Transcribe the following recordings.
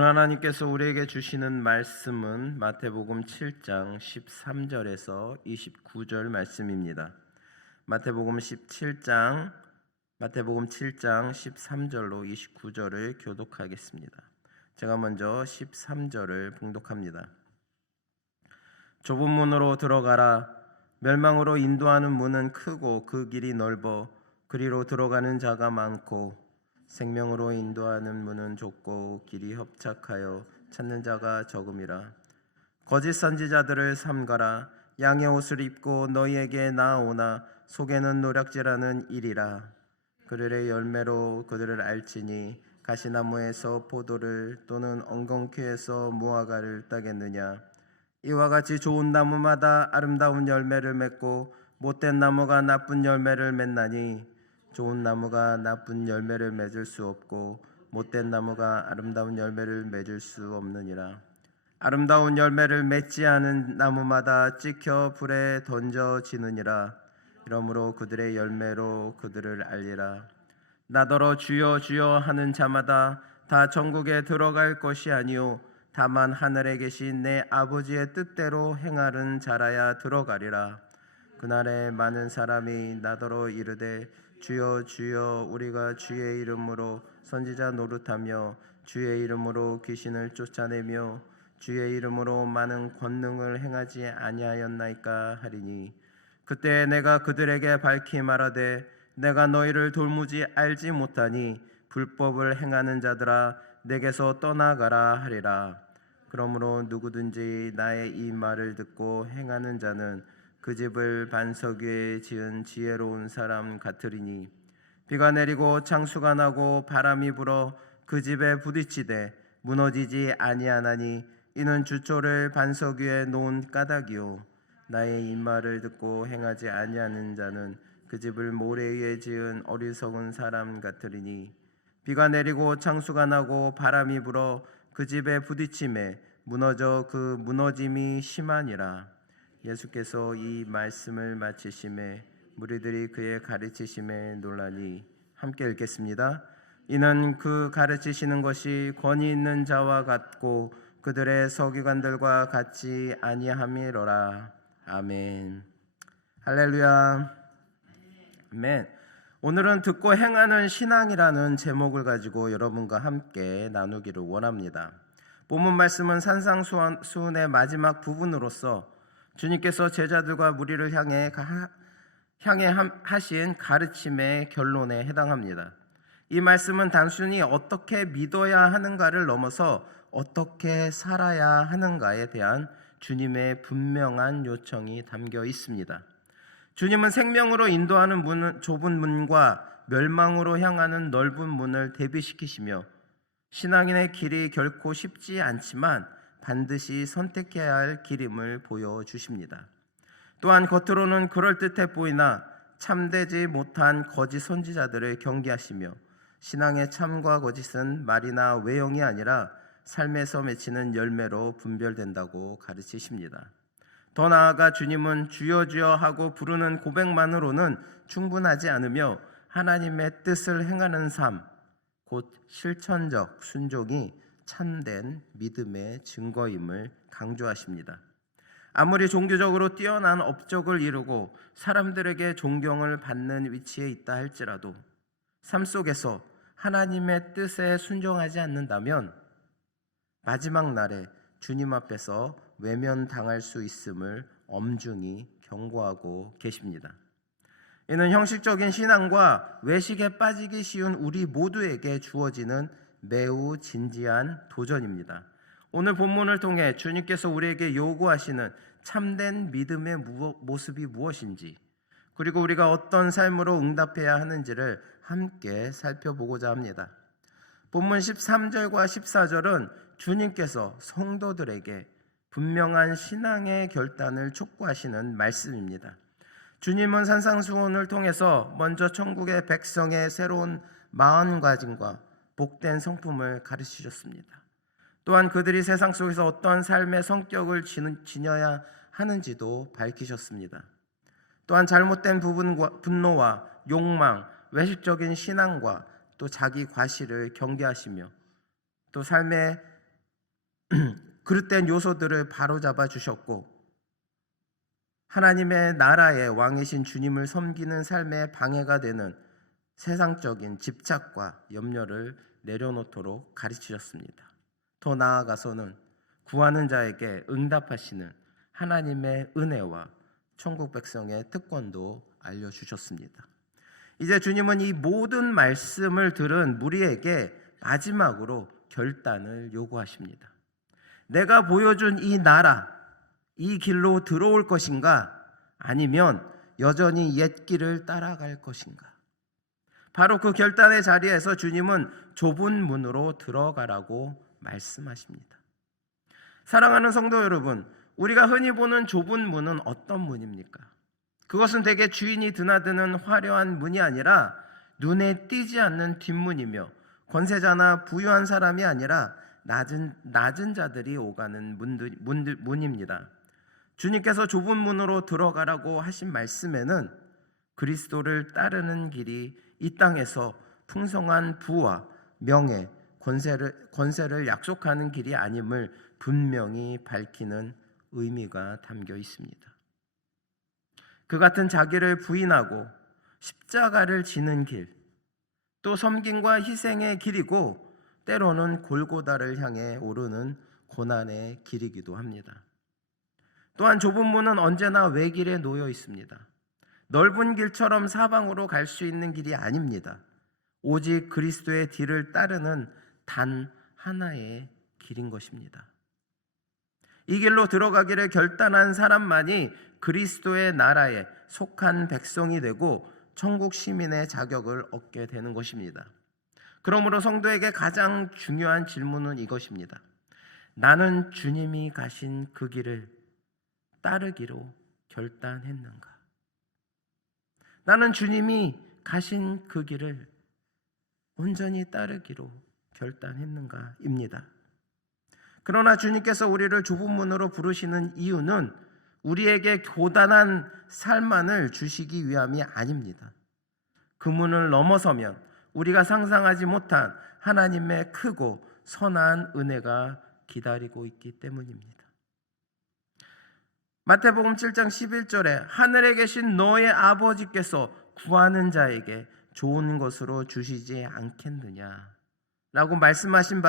오늘 하나님께서 우리에게 주시는 말씀은 마태복음 7장 13절에서 29절 말씀입니다. 마태복음 7장 13절로 29절을 교독하겠습니다. 제가 먼저 13절을 봉독합니다. 좁은 문으로 들어가라. 멸망으로 인도하는 문은 크고 그 길이 넓어 그리로 들어가는 자가 많고 생명으로 인도하는 문은 좁고 길이 협착하여 찾는 자가 적음이라. 거짓 선지자들을 삼가라. 양의 옷을 입고 너희에게 나아오나 속에는 노략질하는 일이라. 그들의 열매로 그들을 알지니 가시나무에서 포도를 또는 엉겅퀴에서 무화과를 따겠느냐. 이와 같이 좋은 나무마다 아름다운 열매를 맺고 못된 나무가 나쁜 열매를 맺나니 좋은 나무가 나쁜 열매를 맺을 수 없고 못된 나무가 아름다운 열매를 맺을 수 없느니라. 아름다운 열매를 맺지 않은 나무마다 찍혀 불에 던져지느니라. 이러므로 그들의 열매로 그들을 알리라. 나더러 주여 주여 하는 자마다 다 천국에 들어갈 것이 아니요 다만 하늘에 계신 내 아버지의 뜻대로 행하는 자라야 들어가리라. 그날에 많은 사람이 나더러 이르되 주여 주여 우리가 주의 이름으로 선지자 노릇하며 주의 이름으로 귀신을 쫓아내며 주의 이름으로 많은 권능을 행하지 아니하였나이까 하리니 그때 내가 그들에게 밝히 말하되 내가 너희를 돌무지 알지 못하니 불법을 행하는 자들아 내게서 떠나가라 하리라. 그러므로 누구든지 나의 이 말을 듣고 행하는 자는 그 집을 반석 위에 지은 지혜로운 사람 같으리니 비가 내리고 창수가 나고 바람이 불어 그 집에 부딪히되 무너지지 아니하나니 이는 주초를 반석 위에 놓은 까닭이요 나의 이 말을 듣고 행하지 아니하는 자는 그 집을 모래 위에 지은 어리석은 사람 같으리니 비가 내리고 창수가 나고 바람이 불어 그 집에 부딪힘에 무너져 그 무너짐이 심하니라. 예수께서 이 말씀을 마치심에 무리들이 그의 가르치심에 놀라니 함께 읽겠습니다. 이는 그 가르치시는 것이 권위 있는 자와 같고 그들의 서기관들과 같지 아니함이로라. 아멘. 할렐루야. 아멘. 오늘은 듣고 행하는 신앙이라는 제목을 가지고 여러분과 함께 나누기를 원합니다. 본문 말씀은 산상수훈의 마지막 부분으로서 주님께서 제자들과 무리를 향해 하신 가르침의 결론에 해당합니다. 이 말씀은 단순히 어떻게 믿어야 하는가를 넘어서 어떻게 살아야 하는가에 대한 주님의 분명한 요청이 담겨 있습니다. 주님은 생명으로 인도하는 좁은 문과 멸망으로 향하는 넓은 문을 대비시키시며 신앙인의 길이 결코 쉽지 않지만 반드시 선택해야 할 길임을 보여주십니다. 또한 겉으로는 그럴듯해 보이나 참되지 못한 거짓 선지자들을 경계하시며 신앙의 참과 거짓은 말이나 외형이 아니라 삶에서 맺히는 열매로 분별된다고 가르치십니다. 더 나아가 주님은 주여 주여 하고 부르는 고백만으로는 충분하지 않으며 하나님의 뜻을 행하는 삶, 곧 실천적 순종이 참된 믿음의 증거임을 강조하십니다. 아무리 종교적으로 뛰어난 업적을 이루고 사람들에게 존경을 받는 위치에 있다 할지라도 삶 속에서 하나님의 뜻에 순종하지 않는다면 마지막 날에 주님 앞에서 외면당할 수 있음을 엄중히 경고하고 계십니다. 이는 형식적인 신앙과 외식에 빠지기 쉬운 우리 모두에게 주어지는 매우 진지한 도전입니다. 오늘 본문을 통해 주님께서 우리에게 요구하시는 참된 믿음의 모습이 무엇인지, 그리고 우리가 어떤 삶으로 응답해야 하는지를 함께 살펴보고자 합니다. 본문 13절과 14절은 주님께서 성도들에게 분명한 신앙의 결단을 촉구하시는 말씀입니다. 주님은 산상수훈을 통해서 먼저 천국의 백성의 새로운 마음가짐과 복된 성품을 가르치셨습니다. 또한 그들이 세상 속에서 어떤 삶의 성격을 지녀야 하는지도 밝히셨습니다. 또한 잘못된 분노와 욕망, 외식적인 신앙과 또 자기 과시를 경계하시며 또 삶의 그릇된 요소들을 바로잡아 주셨고 하나님의 나라의 왕이신 주님을 섬기는 삶에 방해가 되는 세상적인 집착과 염려를 내려놓도록 가르치셨습니다. 더 나아가서는 구하는 자에게 응답하시는 하나님의 은혜와 천국 백성의 특권도 알려주셨습니다. 이제 주님은 이 모든 말씀을 들은 무리에게 마지막으로 결단을 요구하십니다. 내가 보여준 이 나라, 이 길로 들어올 것인가? 아니면 여전히 옛 길을 따라갈 것인가? 바로 그 결단의 자리에서 주님은 좁은 문으로 들어가라고 말씀하십니다. 사랑하는 성도 여러분, 우리가 흔히 보는 좁은 문은 어떤 문입니까? 그것은 대개 주인이 드나드는 화려한 문이 아니라 눈에 띄지 않는 뒷문이며 권세자나 부유한 사람이 아니라 낮은 자들이 오가는 문입니다. 주님께서 좁은 문으로 들어가라고 하신 말씀에는 그리스도를 따르는 길이 이 땅에서 풍성한 부와 명예, 권세를 약속하는 길이 아님을 분명히 밝히는 의미가 담겨 있습니다. 그 같은 자기를 부인하고 십자가를 지는 길, 또 섬김과 희생의 길이고 때로는 골고다를 향해 오르는 고난의 길이기도 합니다. 또한 좁은 문은 언제나 외길에 놓여 있습니다. 넓은 길처럼 사방으로 갈 수 있는 길이 아닙니다. 오직 그리스도의 뒤를 따르는 단 하나의 길인 것입니다. 이 길로 들어가기를 결단한 사람만이 그리스도의 나라에 속한 백성이 되고 천국 시민의 자격을 얻게 되는 것입니다. 그러므로 성도에게 가장 중요한 질문은 이것입니다. 나는 주님이 가신 그 길을 따르기로 결단했는가? 나는 주님이 가신 그 길을 온전히 따르기로 결단했는가입니다. 그러나 주님께서 우리를 좁은 문으로 부르시는 이유는 우리에게 고단한 삶만을 주시기 위함이 아닙니다. 그 문을 넘어서면 우리가 상상하지 못한 하나님의 크고 선한 은혜가 기다리고 있기 때문입니다. 마태복음 7장 11절에 하늘에 계신 너의 아버지께서 구하는 자에게 좋은 것으로 주시지 않겠느냐 라고 말씀하신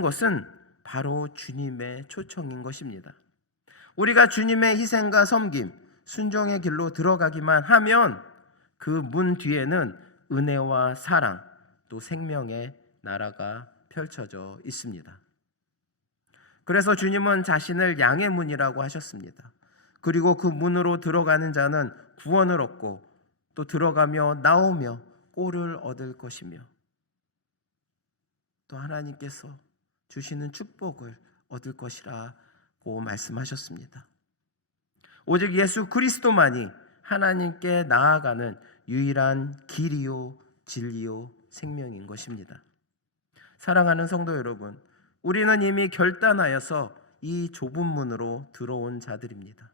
것은 바로 주님의 초청인 것입니다. 우리가 주님의 희생과 섬김, 순종의 길로 들어가기만 하면 그 문 뒤에는 은혜와 사랑, 또 생명의 나라가 펼쳐져 있습니다. 그래서 주님은 자신을 양의 문이라고 하셨습니다. 그리고 그 문으로 들어가는 자는 구원을 얻고 또 들어가며 나오며 꼴을 얻을 것이며 또 하나님께서 주시는 축복을 얻을 것이라고 말씀하셨습니다. 오직 예수 그리스도만이 하나님께 나아가는 유일한 길이요 진리요 생명인 것입니다. 사랑하는 성도 여러분, 우리는 이미 결단하여서 이 좁은 문으로 들어온 자들입니다.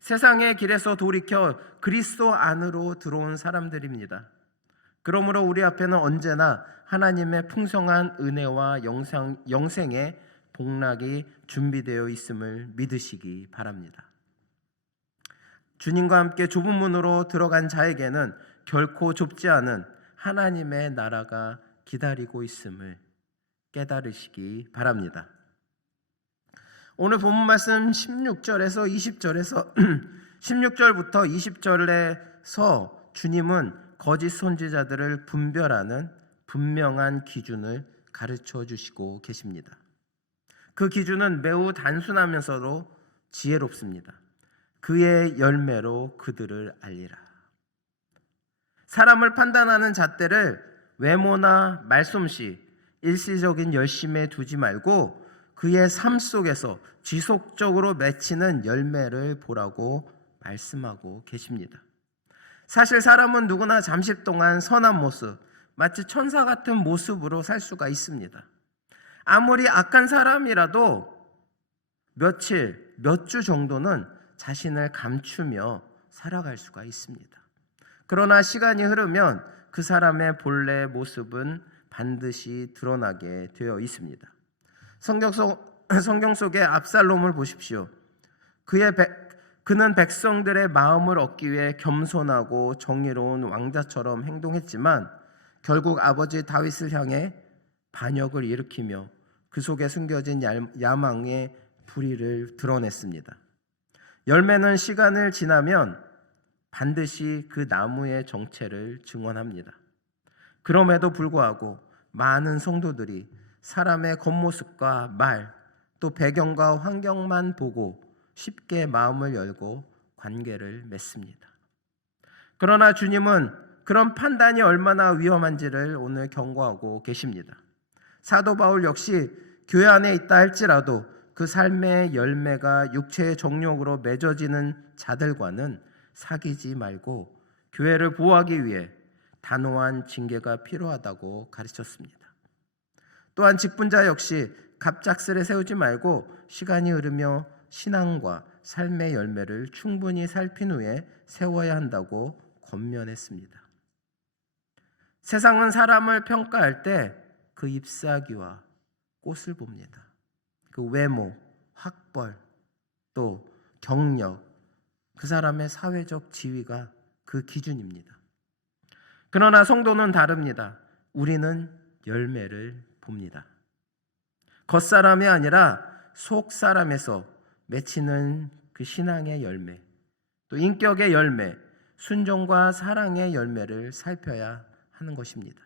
세상의 길에서 돌이켜 그리스도 안으로 들어온 사람들입니다. 그러므로 우리 앞에는 언제나 하나님의 풍성한 은혜와 영생의 복락이 준비되어 있음을 믿으시기 바랍니다. 주님과 함께 좁은 문으로 들어간 자에게는 결코 좁지 않은 하나님의 나라가 기다리고 있음을 깨달으시기 바랍니다. 오늘 본문 말씀 16절에서 20절에서 16절부터 20절에서 주님은 거짓 선지자들을 분별하는 분명한 기준을 가르쳐 주시고 계십니다. 그 기준은 매우 단순하면서도 지혜롭습니다. 그의 열매로 그들을 알리라. 사람을 판단하는 잣대를 외모나 말솜씨, 일시적인 열심에 두지 말고 그의 삶 속에서 지속적으로 맺히는 열매를 보라고 말씀하고 계십니다. 사실 사람은 누구나 잠시 동안 선한 모습, 마치 천사 같은 모습으로 살 수가 있습니다. 아무리 악한 사람이라도 며칠, 몇 주 정도는 자신을 감추며 살아갈 수가 있습니다. 그러나 시간이 흐르면 그 사람의 본래 모습은 반드시 드러나게 되어 있습니다. 성경 속의 압살롬을 보십시오. 그는 백성들의 마음을 얻기 위해 겸손하고 정의로운 왕자처럼 행동했지만 결국 아버지 다윗을 향해 반역을 일으키며 그 속에 숨겨진 야망의 불의를 드러냈습니다. 열매는 시간을 지나면 반드시 그 나무의 정체를 증언합니다. 그럼에도 불구하고 많은 성도들이 사람의 겉모습과 말, 또 배경과 환경만 보고 쉽게 마음을 열고 관계를 맺습니다. 그러나 주님은 그런 판단이 얼마나 위험한지를 오늘 경고하고 계십니다. 사도 바울 역시 교회 안에 있다 할지라도 그 삶의 열매가 육체의 정욕으로 맺어지는 자들과는 사귀지 말고 교회를 보호하기 위해 단호한 징계가 필요하다고 가르쳤습니다. 또한 직분자 역시 갑작스레 세우지 말고 시간이 흐르며 신앙과 삶의 열매를 충분히 살핀 후에 세워야 한다고 권면했습니다. 세상은 사람을 평가할 때 그 잎사귀와 꽃을 봅니다. 그 외모, 학벌, 또 경력, 그 사람의 사회적 지위가 그 기준입니다. 그러나 성도는 다릅니다. 우리는 열매를 봅니다. 겉사람이 아니라 속사람에서 맺히는 그 신앙의 열매, 또 인격의 열매, 순종과 사랑의 열매를 살펴야 하는 것입니다.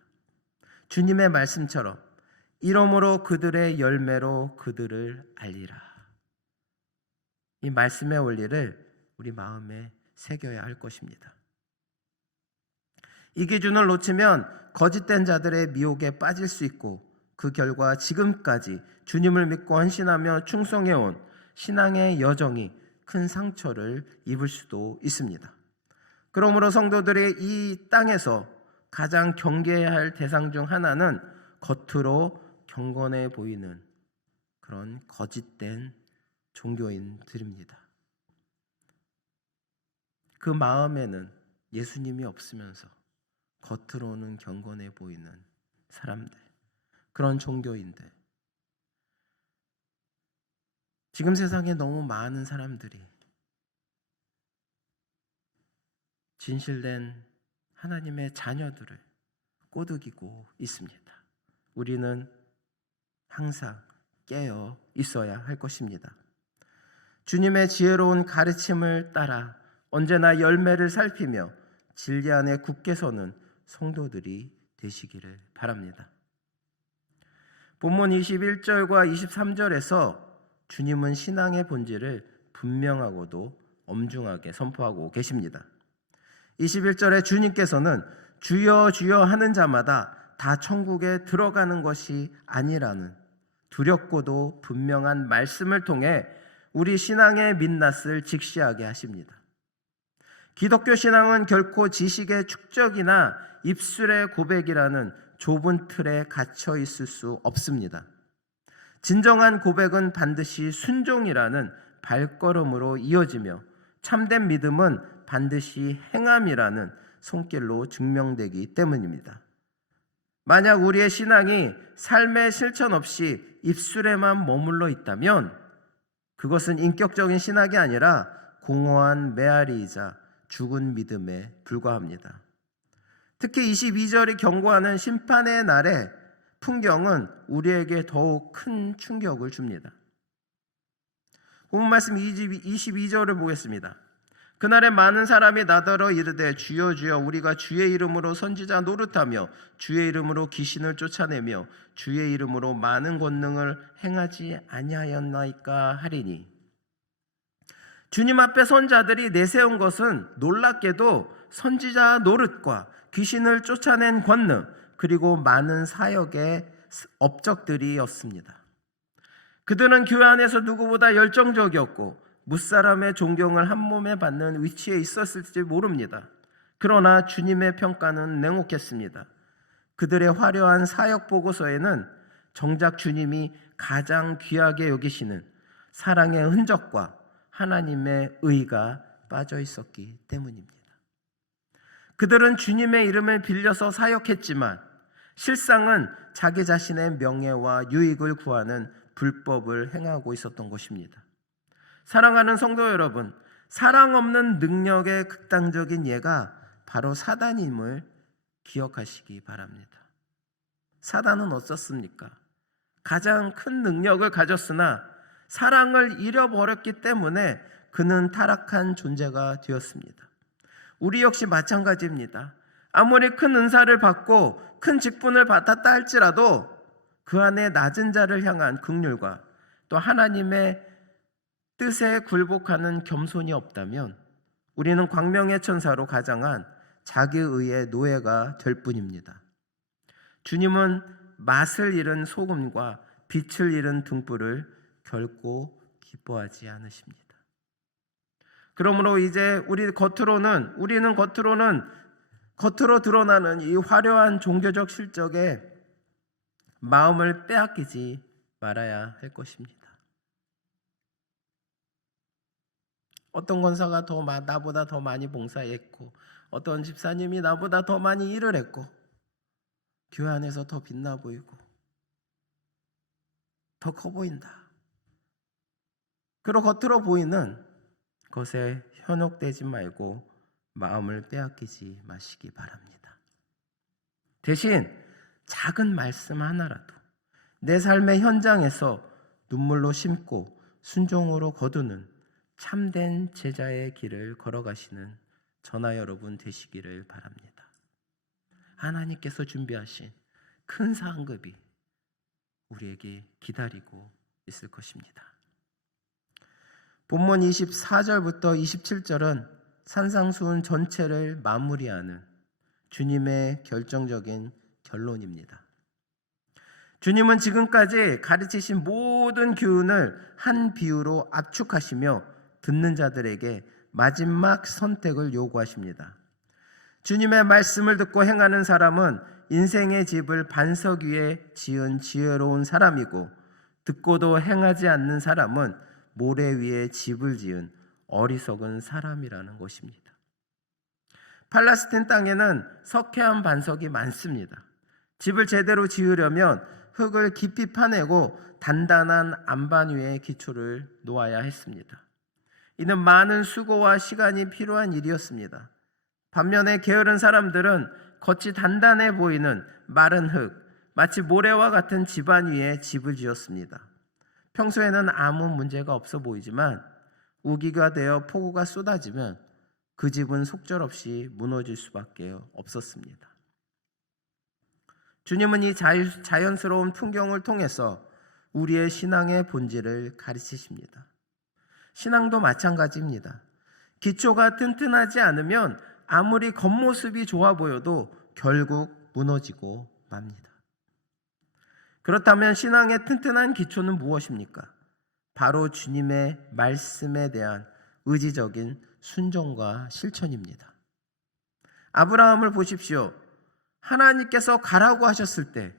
주님의 말씀처럼 이러므로 그들의 열매로 그들을 알리라. 이 말씀의 원리를 우리 마음에 새겨야 할 것입니다. 이 기준을 놓치면 거짓된 자들의 미혹에 빠질 수 있고 그 결과 지금까지 주님을 믿고 헌신하며 충성해온 신앙의 여정이 큰 상처를 입을 수도 있습니다. 그러므로 성도들이 이 땅에서 가장 경계해야 할 대상 중 하나는 겉으로 경건해 보이는 그런 거짓된 종교인들입니다. 그 마음에는 예수님이 없으면서 겉으로는 경건해 보이는 사람들, 그런 종교인들. 지금 세상에 너무 많은 사람들이 진실된 하나님의 자녀들을 꼬드기고 있습니다. 우리는 항상 깨어 있어야 할 것입니다. 주님의 지혜로운 가르침을 따라 언제나 열매를 살피며 진리 안에 굳게 서는 성도들이 되시기를 바랍니다. 본문 21절과 23절에서 주님은 신앙의 본질을 분명하고도 엄중하게 선포하고 계십니다. 21절에 주님께서는 주여 주여 하는 자마다 다 천국에 들어가는 것이 아니라는 두렵고도 분명한 말씀을 통해 우리 신앙의 민낯을 직시하게 하십니다. 기독교 신앙은 결코 지식의 축적이나 입술의 고백이라는 좁은 틀에 갇혀 있을 수 없습니다. 진정한 고백은 반드시 순종이라는 발걸음으로 이어지며 참된 믿음은 반드시 행함이라는 손길로 증명되기 때문입니다. 만약 우리의 신앙이 삶의 실천 없이 입술에만 머물러 있다면 그것은 인격적인 신학이 아니라 공허한 메아리이자 죽은 믿음에 불과합니다. 특히 22절이 경고하는 심판의 날의 풍경은 우리에게 더욱 큰 충격을 줍니다. 본문 말씀 22절을 보겠습니다. 그날에 많은 사람이 나더러 이르되 주여 주여 우리가 주의 이름으로 선지자 노릇하며 주의 이름으로 귀신을 쫓아내며 주의 이름으로 많은 권능을 행하지 아니하였나이까 하리니. 주님 앞에 선 자들이 내세운 것은 놀랍게도 선지자 노릇과 귀신을 쫓아낸 권능 그리고 많은 사역의 업적들이었습니다. 그들은 교회 안에서 누구보다 열정적이었고 무사람의 존경을 한 몸에 받는 위치에 있었을지 모릅니다. 그러나 주님의 평가는 냉혹했습니다. 그들의 화려한 사역 보고서에는 정작 주님이 가장 귀하게 여기시는 사랑의 흔적과 하나님의 의가 빠져 있었기 때문입니다. 그들은 주님의 이름을 빌려서 사역했지만 실상은 자기 자신의 명예와 유익을 구하는 불법을 행하고 있었던 것입니다. 사랑하는 성도 여러분, 사랑 없는 능력의 극단적인 예가 바로 사단임을 기억하시기 바랍니다. 사단은 어떻습니까? 가장 큰 능력을 가졌으나 사랑을 잃어버렸기 때문에 그는 타락한 존재가 되었습니다. 우리 역시 마찬가지입니다. 아무리 큰 은사를 받고 큰 직분을 받았다 할지라도 그 안에 낮은 자를 향한 긍휼과 또 하나님의 뜻에 굴복하는 겸손이 없다면 우리는 광명의 천사로 가장한 자기의의 노예가 될 뿐입니다. 주님은 맛을 잃은 소금과 빛을 잃은 등불을 결코 기뻐하지 않으십니다. 그러므로 이제 우리는 겉으로 드러나는 이 화려한 종교적 실적에 마음을 빼앗기지 말아야 할 것입니다. 어떤 권사가 나보다 더 많이 봉사했고, 어떤 집사님이 나보다 더 많이 일을 했고, 교회 안에서 더 빛나 보이고 더 커 보인다. 그리고 겉으로 보이는 것에 현혹되지 말고 마음을 빼앗기지 마시기 바랍니다. 대신 작은 말씀 하나라도 내 삶의 현장에서 눈물로 심고 순종으로 거두는 참된 제자의 길을 걸어가시는 저나 여러분 되시기를 바랍니다. 하나님께서 준비하신 큰 상급이 우리에게 기다리고 있을 것입니다. 본문 24절부터 27절은 산상수훈 전체를 마무리하는 주님의 결정적인 결론입니다. 주님은 지금까지 가르치신 모든 교훈을 한 비유로 압축하시며 듣는 자들에게 마지막 선택을 요구하십니다. 주님의 말씀을 듣고 행하는 사람은 인생의 집을 반석 위에 지은 지혜로운 사람이고, 듣고도 행하지 않는 사람은 모래 위에 집을 지은 어리석은 사람이라는 것입니다. 팔레스타인 땅에는 석회암 반석이 많습니다. 집을 제대로 지으려면 흙을 깊이 파내고 단단한 안반 위에 기초를 놓아야 했습니다. 이는 많은 수고와 시간이 필요한 일이었습니다. 반면에 게으른 사람들은 겉이 단단해 보이는 마른 흙, 마치 모래와 같은 집안 위에 집을 지었습니다. 평소에는 아무 문제가 없어 보이지만 우기가 되어 폭우가 쏟아지면 그 집은 속절없이 무너질 수밖에 없었습니다. 주님은 이 자연스러운 풍경을 통해서 우리의 신앙의 본질을 가르치십니다. 신앙도 마찬가지입니다. 기초가 튼튼하지 않으면 아무리 겉모습이 좋아 보여도 결국 무너지고 맙니다. 그렇다면 신앙의 튼튼한 기초는 무엇입니까? 바로 주님의 말씀에 대한 의지적인 순종과 실천입니다. 아브라함을 보십시오. 하나님께서 가라고 하셨을 때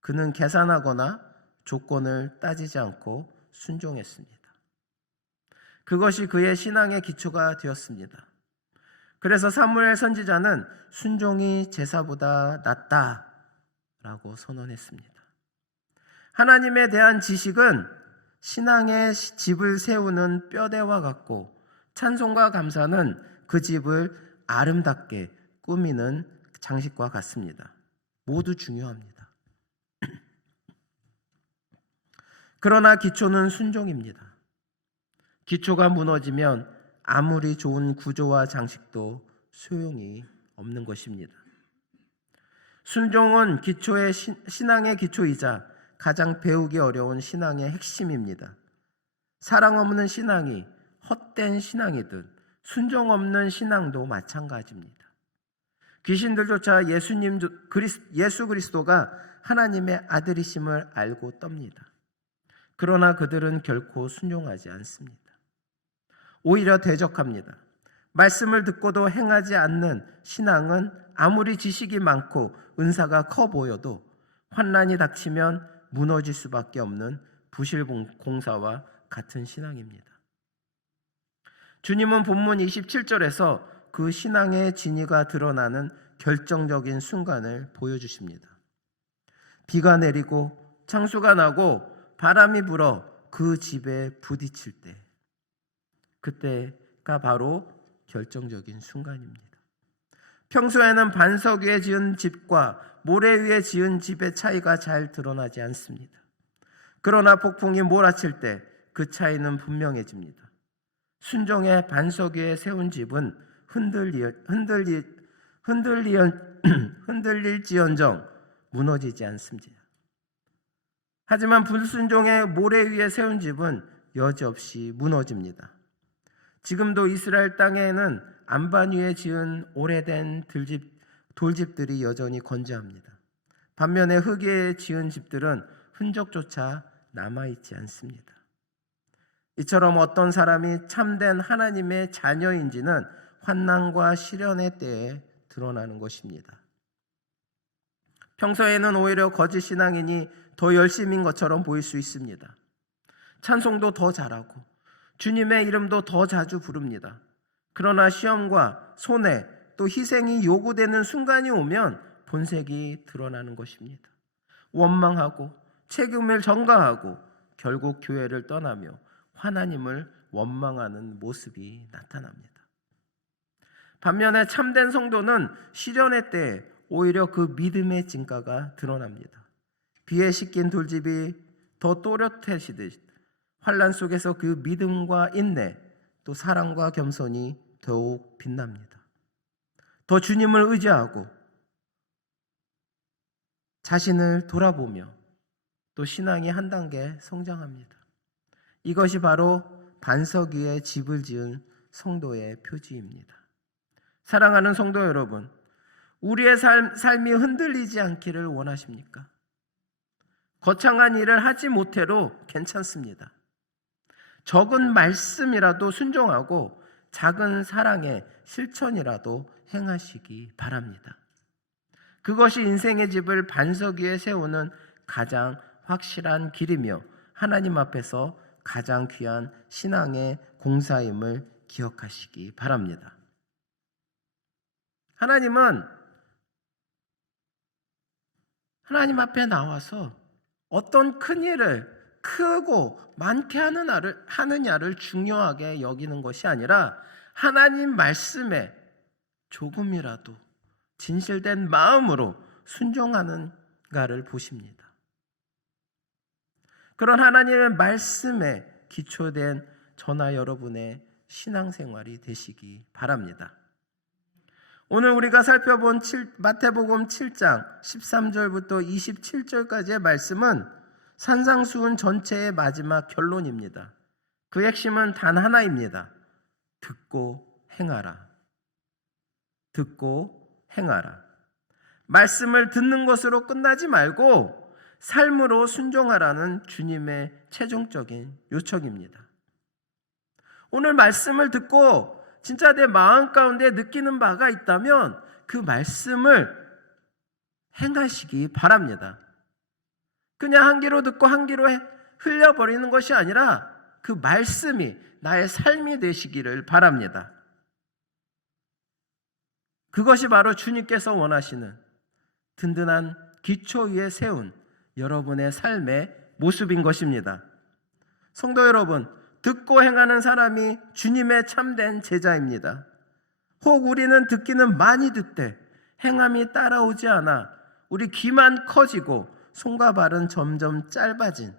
그는 계산하거나 조건을 따지지 않고 순종했습니다. 그것이 그의 신앙의 기초가 되었습니다. 그래서 사무엘 선지자는 순종이 제사보다 낫다라고 선언했습니다. 하나님에 대한 지식은 신앙의 집을 세우는 뼈대와 같고, 찬송과 감사는 그 집을 아름답게 꾸미는 장식과 같습니다. 모두 중요합니다. 그러나 기초는 순종입니다. 기초가 무너지면 아무리 좋은 구조와 장식도 소용이 없는 것입니다. 순종은 신앙의 기초이자 가장 배우기 어려운 신앙의 핵심입니다. 사랑 없는 신앙이 헛된 신앙이든 순종 없는 신앙도 마찬가지입니다. 귀신들조차 예수 그리스도가 하나님의 아들이심을 알고 떱니다. 그러나 그들은 결코 순종하지 않습니다. 오히려 대적합니다. 말씀을 듣고도 행하지 않는 신앙은 아무리 지식이 많고 은사가 커 보여도 환난이 닥치면 무너질 수밖에 없는 부실공사와 같은 신앙입니다. 주님은 본문 27절에서 그 신앙의 진위가 드러나는 결정적인 순간을 보여주십니다. 비가 내리고 창수가 나고 바람이 불어 그 집에 부딪힐 때, 그때가 바로 결정적인 순간입니다. 평소에는 반석 위에 지은 집과 모래 위에 지은 집의 차이가 잘 드러나지 않습니다. 그러나 폭풍이 몰아칠 때 그 차이는 분명해집니다. 순종의 반석 위에 세운 집은 흔들릴지언정 무너지지 않습니다. 하지만 불순종의 모래 위에 세운 집은 여지없이 무너집니다. 지금도 이스라엘 땅에는 안반 위에 지은 오래된 돌집들이 여전히 건재합니다. 반면에 흙 위에 지은 집들은 흔적조차 남아있지 않습니다. 이처럼 어떤 사람이 참된 하나님의 자녀인지는 환난과 시련의 때에 드러나는 것입니다. 평소에는 오히려 거짓 신앙인이 더 열심인 것처럼 보일 수 있습니다. 찬송도 더 잘하고 주님의 이름도 더 자주 부릅니다. 그러나 시험과 손해 또 희생이 요구되는 순간이 오면 본색이 드러나는 것입니다. 원망하고 책임을 전가하고 결국 교회를 떠나며 하나님을 원망하는 모습이 나타납니다. 반면에 참된 성도는 시련의 때에 오히려 그 믿음의 진가가 드러납니다. 비에 씻긴 돌집이 더 또렷해지듯 환난 속에서 그 믿음과 인내 또 사랑과 겸손이 더욱 빛납니다. 더 주님을 의지하고 자신을 돌아보며 또 신앙이 한 단계 성장합니다. 이것이 바로 반석 위에 집을 지은 성도의 표지입니다. 사랑하는 성도 여러분, 우리의 삶이 흔들리지 않기를 원하십니까? 거창한 일을 하지 못해도 괜찮습니다. 적은 말씀이라도 순종하고 작은 사랑의 실천이라도 행하시기 바랍니다. 그것이 인생의 집을 반석 위에 세우는 가장 확실한 길이며 하나님 앞에서 가장 귀한 신앙의 공사임을 기억하시기 바랍니다. 하나님은 하나님 앞에 나와서 어떤 큰 일을 크고 많게 하느냐를 중요하게 여기는 것이 아니라 하나님 말씀에 조금이라도 진실된 마음으로 순종하는가를 보십니다. 그런 하나님의 말씀에 기초된 저나 여러분의 신앙생활이 되시기 바랍니다. 오늘 우리가 살펴본 마태복음 7장 13절부터 27절까지의 말씀은 산상수훈 전체의 마지막 결론입니다. 그 핵심은 단 하나입니다. 듣고 행하라. 듣고 행하라. 말씀을 듣는 것으로 끝나지 말고 삶으로 순종하라는 주님의 최종적인 요청입니다. 오늘 말씀을 듣고 진짜 내 마음 가운데 느끼는 바가 있다면 그 말씀을 행하시기 바랍니다. 그냥 한 귀로 듣고 한 귀로 흘려버리는 것이 아니라 그 말씀이 나의 삶이 되시기를 바랍니다. 그것이 바로 주님께서 원하시는 든든한 기초 위에 세운 여러분의 삶의 모습인 것입니다. 성도 여러분, 듣고 행하는 사람이 주님의 참된 제자입니다. 혹 우리는 듣기는 많이 듣되 행함이 따라오지 않아 우리 귀만 커지고 손과 발은 점점 짧아진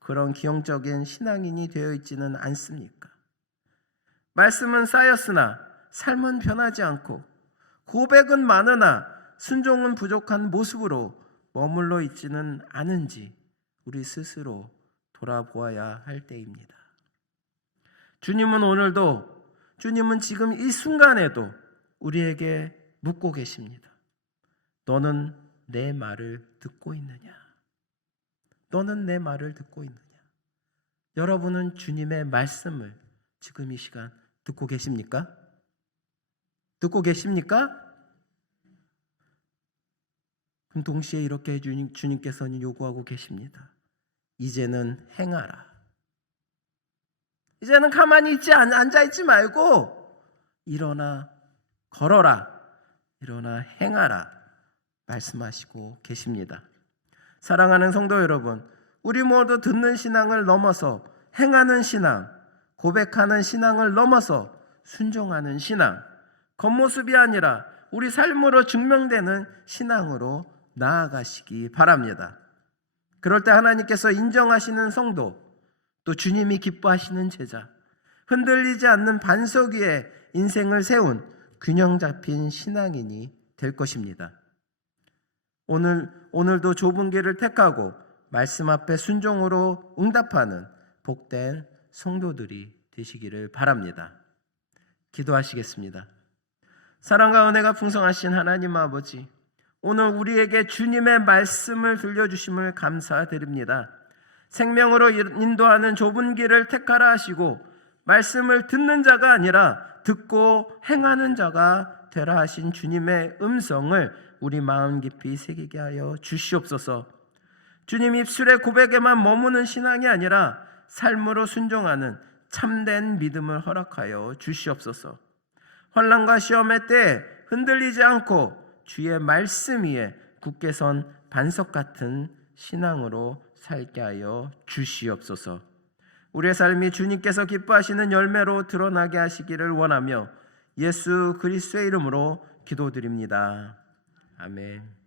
그런 기형적인 신앙인이 되어 있지는 않습니까? 말씀은 쌓였으나 삶은 변하지 않고 고백은 많으나 순종은 부족한 모습으로 머물러 있지는 않은지 우리 스스로 돌아보아야 할 때입니다. 주님은 오늘도, 주님은 지금 이 순간에도 우리에게 묻고 계십니다. 너는 내 말을 듣고 있느냐? 너는 내 말을 듣고 있느냐? 여러분은 주님의 말씀을 지금 이 시간 듣고 계십니까? 듣고 계십니까? 그럼 동시에 이렇게 주님께서는 요구하고 계십니다. 이제는 행하라. 이제는 가만히 앉아있지 말고 일어나 걸어라. 일어나 행하라. 말씀하시고 계십니다. 사랑하는 성도 여러분, 우리 모두 듣는 신앙을 넘어서 행하는 신앙, 고백하는 신앙을 넘어서 순종하는 신앙, 겉모습이 아니라 우리 삶으로 증명되는 신앙으로 나아가시기 바랍니다. 그럴 때 하나님께서 인정하시는 성도, 또 주님이 기뻐하시는 제자, 흔들리지 않는 반석 위에 인생을 세운 균형 잡힌 신앙인이 될 것입니다. 오늘도 좁은 길을 택하고 말씀 앞에 순종으로 응답하는 복된 성도들이 되시기를 바랍니다. 기도하시겠습니다. 사랑과 은혜가 풍성하신 하나님 아버지, 오늘 우리에게 주님의 말씀을 들려주심을 감사드립니다. 생명으로 인도하는 좁은 길을 택하라 하시고 말씀을 듣는 자가 아니라 듣고 행하는 자가 되라 하신 주님의 음성을 우리 마음 깊이 새기게 하여 주시옵소서. 주님 입술의 고백에만 머무는 신앙이 아니라 삶으로 순종하는 참된 믿음을 허락하여 주시옵소서. 환난과 시험의 때에 흔들리지 않고 주의 말씀 위에 굳게 선 반석 같은 신앙으로 살게 하여 주시옵소서. 우리의 삶이 주님께서 기뻐하시는 열매로 드러나게 하시기를 원하며 예수 그리스도의 이름으로 기도드립니다. 아멘.